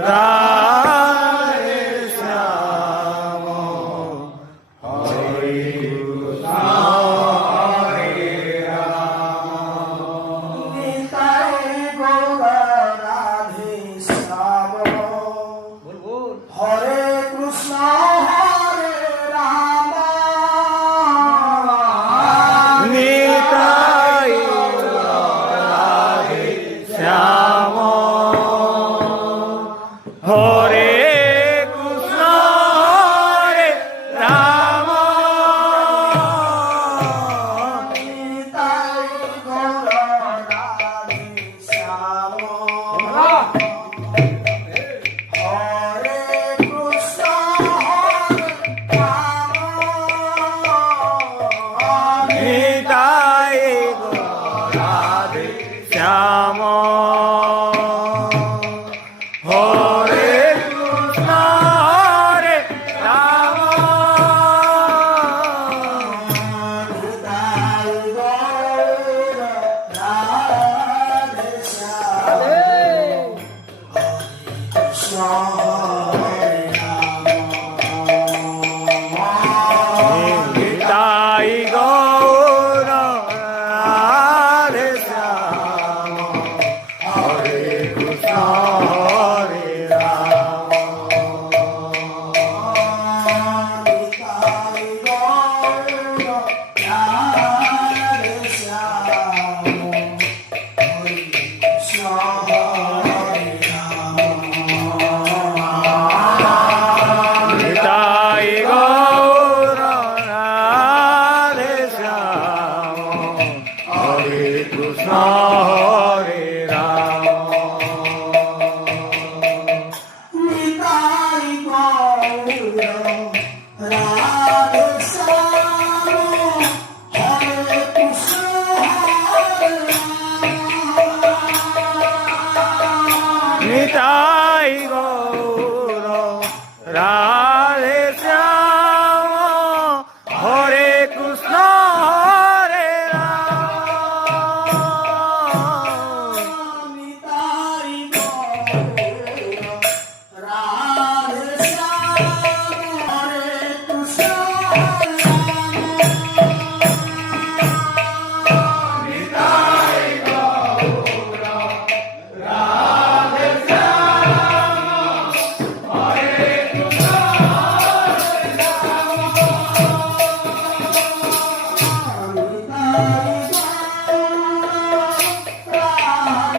Radhe Shyam Hare Krishna Hare Ram Nitai Gour Radhe Shyam Hare Krishna Hare Ram Nitai Radhe Shyam Hare Krishna Hare Ram Nitai Gour Radhe Shyam Hare Krishna Hare Ram Nitai Radhe Shyam Hare Krishna Hare Ram Nitai Gour Radhe Shyam Krishna Hare Ram Nitai Gour Radhe Shyam Hare Krishna Hare Ram Nitai Gour Radhe Shyam Hare Krishna Hare Ram Nitai Gour Radhe Shyam Hare Krishna Hare Ram Nitai Gour Radhe Shyam Hare Krishna Hare Ram Nitai Gour